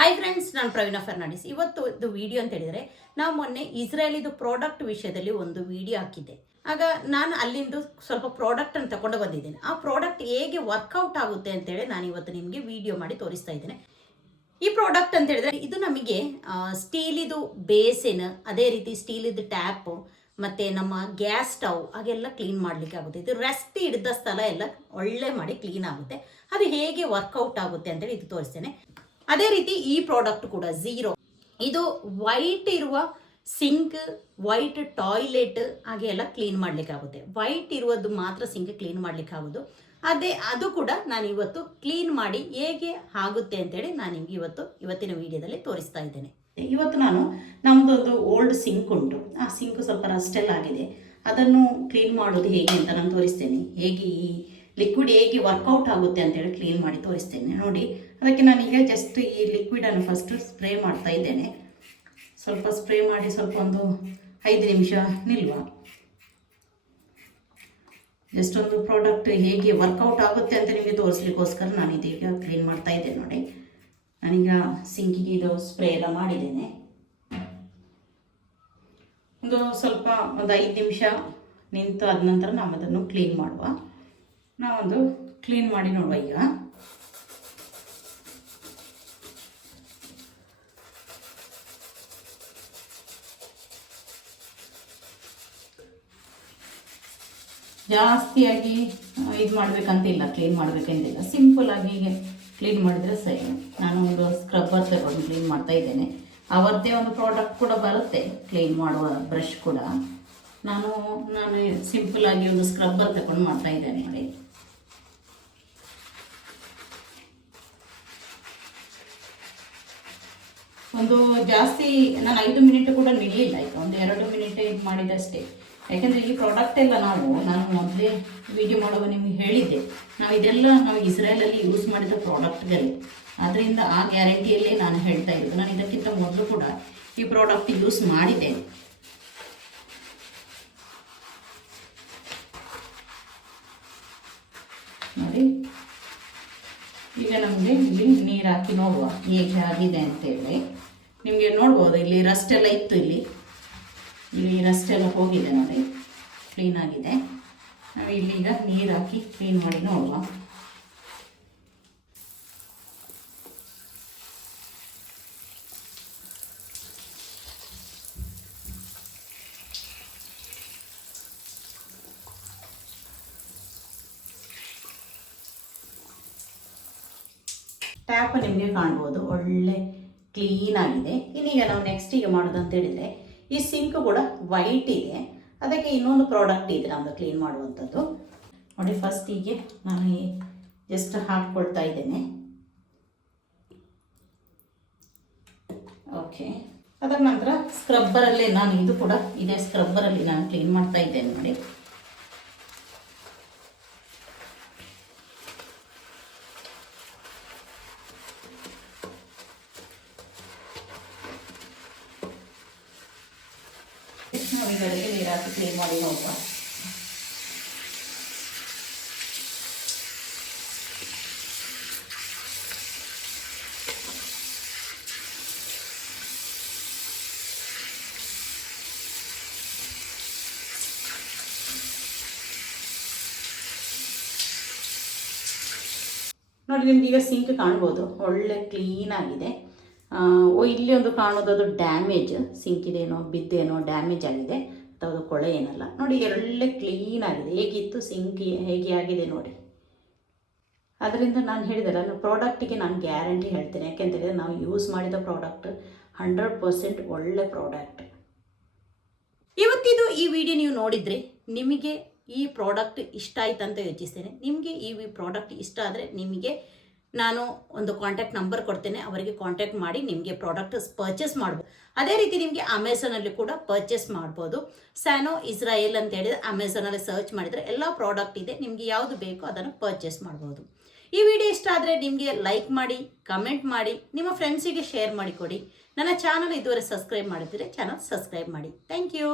Hi friends, ನಾನು ಪ್ರವೀಣ ಫರ್ನಾಂಡಿಸ್. ಇವತ್ತು video ಅಂತ ಹೇಳಿದರೆ, ನಾವು ಮೊನ್ನೆ ಇಸ್ರೇಲಿದು ಪ್ರಾಡಕ್ಟ್ ವಿಷಯದಲ್ಲಿ ಒಂದು ವಿಡಿಯೋ ಹಾಕಿದ್ದೆ. ಆಗ ನಾನು ಅಲ್ಲಿಂದ ಸ್ವಲ್ಪ ಪ್ರಾಡಕ್ಟ್ ಅನ್ನು ತಗೊಂಡು ಬಂದಿದ್ದೇನೆ. ಆ ಪ್ರಾಡಕ್ಟ್ ಹೇಗೆ ವರ್ಕೌಟ್ ಆಗುತ್ತೆ ಅಂತೇಳಿ ನಾನು ಇವತ್ತು ನಿಮಗೆ ವಿಡಿಯೋ ಮಾಡಿ ತೋರಿಸ್ತಾ ಇದ್ದೇನೆ. ಈ ಪ್ರಾಡಕ್ಟ್ ಅಂತ ಹೇಳಿದ್ರೆ, ಇದು ನಮಗೆ ಸ್ಟೀಲಿದು ಬೇಸಿನ್, ಅದೇ ರೀತಿ ಸ್ಟೀಲಿದು ಟ್ಯಾಪ್, ಮತ್ತೆ ನಮ್ಮ ಗ್ಯಾಸ್ ಸ್ಟವ್ ಹಾಗೆಲ್ಲ ಕ್ಲೀನ್ ಮಾಡಲಿಕ್ಕೆ ಆಗುತ್ತೆ. ಇದು ರಸ್ತೆ ಹಿಡಿದ ಸ್ಥಳ ಎಲ್ಲ ಒಳ್ಳೆ ಮಾಡಿ ಕ್ಲೀನ್ ಆಗುತ್ತೆ. ಅದು ಹೇಗೆ ವರ್ಕೌಟ್ ಆಗುತ್ತೆ ಅಂತೇಳಿ ಇದು ತೋರಿಸ್ತೇನೆ. ಅದೇ ರೀತಿ ಈ ಪ್ರಾಡಕ್ಟ್ ಕೂಡ ಝೀರೋ, ಇದು ವೈಟ್ ಇರುವ ಸಿಂಕ್, ವೈಟ್ ಟಾಯ್ಲೆಟ್ ಹಾಗೆ ಎಲ್ಲ ಕ್ಲೀನ್ ಮಾಡ್ಲಿಕ್ಕೆ ಆಗುತ್ತೆ. ವೈಟ್ ಇರುವುದು ಮಾತ್ರ ಸಿಂಕ್ ಕ್ಲೀನ್ ಮಾಡ್ಲಿಕ್ಕೆ ಆಗೋದು. ಅದು ಕೂಡ ನಾನು ಇವತ್ತು ಕ್ಲೀನ್ ಮಾಡಿ ಹೇಗೆ ಆಗುತ್ತೆ ಅಂತೇಳಿ ನಾನು ನಿಮ್ಗೆ ಇವತ್ತಿನ ವಿಡಿಯೋದಲ್ಲಿ ತೋರಿಸ್ತಾ ಇದ್ದೇನೆ. ಇವತ್ತು ನಾನು ನಮ್ದೊಂದು ಓಲ್ಡ್ ಸಿಂಕ್ ಉಂಟು. ಆ ಸಿಂಕ್ ಸ್ವಲ್ಪ ರಸ್ಟೆಲ್ಲ ಆಗಿದೆ. ಅದನ್ನು ಕ್ಲೀನ್ ಮಾಡೋದು ಹೇಗೆ ಅಂತ ನಾನು ತೋರಿಸ್ತೇನೆ. ಹೇಗೆ ಈ ಲಿಕ್ವಿಡ್ ಹೇಗೆ ವರ್ಕೌಟ್ ಆಗುತ್ತೆ ಅಂತೇಳಿ ಕ್ಲೀನ್ ಮಾಡಿ ತೋರಿಸ್ತೇನೆ. ನೋಡಿ, ಅದಕ್ಕೆ ನಾನು ಈಗ ಜಸ್ಟ್ ಈ ಲಿಕ್ವಿಡನ್ನು ಫಸ್ಟ್ ಸ್ಪ್ರೇ ಮಾಡ್ತಾ ಇದ್ದೇನೆ. ಸ್ವಲ್ಪ ಸ್ಪ್ರೇ ಮಾಡಿ ಸ್ವಲ್ಪ ಒಂದು 5 ನಿಮಿಷ ನಿಲ್ಲುವ. ಜಸ್ಟ್ ಒಂದು ಪ್ರಾಡಕ್ಟ್ ಹೇಗೆ ವರ್ಕೌಟ್ ಆಗುತ್ತೆ ಅಂತ ನಿಮಗೆ ತೋರಿಸ್ಲಿಕ್ಕೋಸ್ಕರ ನಾನು ಇದೀಗ ಕ್ಲೀನ್ ಮಾಡ್ತಾ ಇದ್ದೇನೆ. ನೋಡಿ, ನಾನೀಗ ಸಿಂಕಿಗೆ ಇದು ಸ್ಪ್ರೇ ಎಲ್ಲ ಮಾಡಿದ್ದೇನೆ. ಸ್ವಲ್ಪ ಒಂದು 5 ನಿಮಿಷ ನಿಂತು ಆದ ನಂತರ ನಾವು ಅದನ್ನು ಕ್ಲೀನ್ ಮಾಡುವ. ನಾವೊಂದು ಕ್ಲೀನ್ ಮಾಡಿ ನೋಡುವ. ಈಗ ಜಾಸ್ತಿಯಾಗಿ ಇದು ಮಾಡಬೇಕಂತಿಲ್ಲ, ಕ್ಲೀನ್ ಮಾಡಬೇಕಂತಿಲ್ಲ. ಸಿಂಪಲ್ ಆಗಿ ಹೀಗೆ ಕ್ಲೀನ್ ಮಾಡಿದರೆ ಸರಿ. ನಾನು ಒಂದು ಸ್ಕ್ರಬ್ಬರ್ ತಗೊಂಡು ಕ್ಲೀನ್ ಮಾಡ್ತಾ ಇದ್ದೇನೆ. ಅವರದ್ದೇ ಒಂದು ಪ್ರಾಡಕ್ಟ್ ಕೂಡ ಬರುತ್ತೆ, ಕ್ಲೀನ್ ಮಾಡುವ ಬ್ರಷ್ ಕೂಡ. ನಾನು ಸಿಂಪಲ್ ಆಗಿ ಒಂದು ಸ್ಕ್ರಬ್ಬರ್ ತಗೊಂಡು ಮಾಡ್ತಾ ಇದ್ದೇನೆ. ನೋಡಿ, ಒಂದು ಜಾಸ್ತಿ ನಾನು 5 ಮಿನಿಟ್ ಕೂಡ ನಿಲ್ಲಿಲ್ಲ. ಈಗ ಒಂದು 2 ಮಿನಿಟ್ ಇದು ಮಾಡಿದಷ್ಟೇ. ಯಾಕೆಂದರೆ ಈ ಪ್ರಾಡಕ್ಟ್ ಎಲ್ಲ ನಾನು ಮೊದಲೇ ವಿಡಿಯೋ ಮಾಡುವ ನಿಮಗೆ ಹೇಳಿದ್ದೆ, ನಾವು ಇಸ್ರೇಲಲ್ಲಿ ಯೂಸ್ ಮಾಡಿದ ಪ್ರಾಡಕ್ಟ್ಗಳೇ. ಅದರಿಂದ ಆ ಗ್ಯಾರಂಟಿಯಲ್ಲೇ ನಾನು ಹೇಳ್ತಾ ಇರೋದು. ನಾನು ಇದಕ್ಕಿಂತ ಮೊದಲು ಕೂಡ ಈ ಪ್ರಾಡಕ್ಟ್ ಯೂಸ್ ಮಾಡಿದ್ದೇನೆ. ನೋಡಿ, ಈಗ ನಮಗೆ ಇಲ್ಲಿ ನೀರು ಹಾಕಿ ನೋಡುವ ಹೇಗೆ ಆಗಿದೆ ಅಂತೇಳಿ. ನಿಮಗೆ ನೋಡ್ಬೋದು, ಇಲ್ಲಿ ರಸ್ಟ್ ಎಲ್ಲ ಇತ್ತು. ಇಲ್ಲಿ ರಸ್ಟ್ ಎಲ್ಲ ಹೋಗಿದೆ. ನೋಡಿ, ಕ್ಲೀನ್ ಆಗಿದೆ. ನಾವು ಇಲ್ಲಿಗ ನೀರು ಹಾಕಿ ಕ್ಲೀನ್ ಮಾಡಿ ನೋಡುವ. ಟ್ಯಾಪ್ ನಿಮಗೆ ಕಾಣ್ಬೋದು, ಒಳ್ಳೆ ಕ್ಲೀನ್ ಆಗಿದೆ. ಇನ್ನೀಗ ನಾವು ನೆಕ್ಸ್ಟ್ ಈಗ ಮಾಡೋದು ಅಂತ ಹೇಳಿದರೆ, ಈ ಸಿಂಕ್ ಕೂಡ ವೈಟ್ ಇದೆ. ಅದಕ್ಕೆ ಇನ್ನೊಂದು ಪ್ರಾಡಕ್ಟ್ ಇದೆ ನಮ್ಮದು ಕ್ಲೀನ್ ಮಾಡುವಂಥದ್ದು. ನೋಡಿ, ಫಸ್ಟಿಗೆ ನಾನು ಜಸ್ಟ್ ಹಾಕ್ಕೊಳ್ತಾ ಇದ್ದೇನೆ. ಓಕೆ, ಅದರ ನಂತರ ಸ್ಕ್ರಬ್ಬರಲ್ಲೇ ಇದು ಕೂಡ ಇದೇ ಸ್ಕ್ರಬ್ಬರಲ್ಲಿ ನಾನು ಕ್ಲೀನ್ ಮಾಡ್ತಾ ಇದ್ದೇನೆ. ನೋಡಿ, ನಾವೀಗಳಿಗೆ ನೀರು ಹಾಕಿ ಕ್ಲೀನ್ ಮಾಡಿ ನೋಡುವ. ನೋಡಿ, ನಿಮ್ಗೆ ಈಗ ಸಿಂಕ್ ಕಾಣ್ಬೋದು, ಒಳ್ಳೆ ಕ್ಲೀನ್ ಆಗಿದೆ. ಇಲ್ಲಿ ಒಂದು ಕಾಣೋದು, ಅದು ಡ್ಯಾಮೇಜ್ ಸಿಂಕಿದೇನೋ ಬಿದ್ದೇನೋ ಡ್ಯಾಮೇಜ್ ಆಗಿದೆ. ಅದು ಕೊಳೆ ಏನಲ್ಲ. ನೋಡಿ, ಒಳ್ಳೆ ಕ್ಲೀನ್ ಆಗಿದೆ. ಹೇಗಿತ್ತು ಸಿಂಕ್ ಹೇಗೆ ಆಗಿದೆ ನೋಡಿ. ಅದರಿಂದ ನಾನು ಹೇಳಿದರೆ ಪ್ರಾಡಕ್ಟಿಗೆ ನಾನು ಗ್ಯಾರಂಟಿ ಹೇಳ್ತೇನೆ. ಯಾಕೆಂತೇಳಿದರೆ ನಾವು ಯೂಸ್ ಮಾಡಿದ ಪ್ರಾಡಕ್ಟ್ 100% ಒಳ್ಳೆ ಪ್ರಾಡಕ್ಟ್. ಇವತ್ತಿದು ಈ ವಿಡಿಯೋ ನೀವು ನೋಡಿದರೆ ನಿಮಗೆ ಈ ಪ್ರಾಡಕ್ಟ್ ಇಷ್ಟ ಆಯ್ತು ಅಂತ ಯೋಚಿಸ್ತೇನೆ. ನಿಮಗೆ ಈ ಪ್ರಾಡಕ್ಟ್ ಇಷ್ಟ ಆದರೆ ನಿಮಗೆ ನಾನು ಒಂದು ಕಾಂಟ್ಯಾಕ್ಟ್ ನಂಬರ್ ಕೊಡ್ತೇನೆ. ಅವರಿಗೆ ಕಾಂಟ್ಯಾಕ್ಟ್ ಮಾಡಿ ನಿಮಗೆ ಪ್ರಾಡಕ್ಟ್ ಪರ್ಚೇಸ್ ಮಾಡ್ಬೋದು. ಅದೇ ರೀತಿ ನಿಮಗೆ ಅಮೆಝಾನಲ್ಲಿ ಕೂಡ ಪರ್ಚೇಸ್ ಮಾಡ್ಬೋದು. ಸ್ಯಾನೋ ಇಸ್ರಾಯೇಲ್ ಅಂತ ಹೇಳಿದರೆ ಅಮೆಝಾನಲ್ಲಿ ಸರ್ಚ್ ಮಾಡಿದರೆ ಎಲ್ಲ ಪ್ರಾಡಕ್ಟ್ ಇದೆ. ನಿಮಗೆ ಯಾವುದು ಬೇಕೋ ಅದನ್ನು ಪರ್ಚೇಸ್ ಮಾಡ್ಬೋದು. ಈ ವಿಡಿಯೋ ಇಷ್ಟ ಆದರೆ ನಿಮಗೆ ಲೈಕ್ ಮಾಡಿ, ಕಮೆಂಟ್ ಮಾಡಿ, ನಿಮ್ಮ ಫ್ರೆಂಡ್ಸಿಗೆ ಶೇರ್ ಮಾಡಿಕೊಡಿ. ನನ್ನ ಚಾನಲ್ ಇದುವರೆ ಸಬ್ಸ್ಕ್ರೈಬ್ ಮಾಡಿದರೆ ಚಾನಲ್ ಸಬ್ಸ್ಕ್ರೈಬ್ ಮಾಡಿ. Thank you.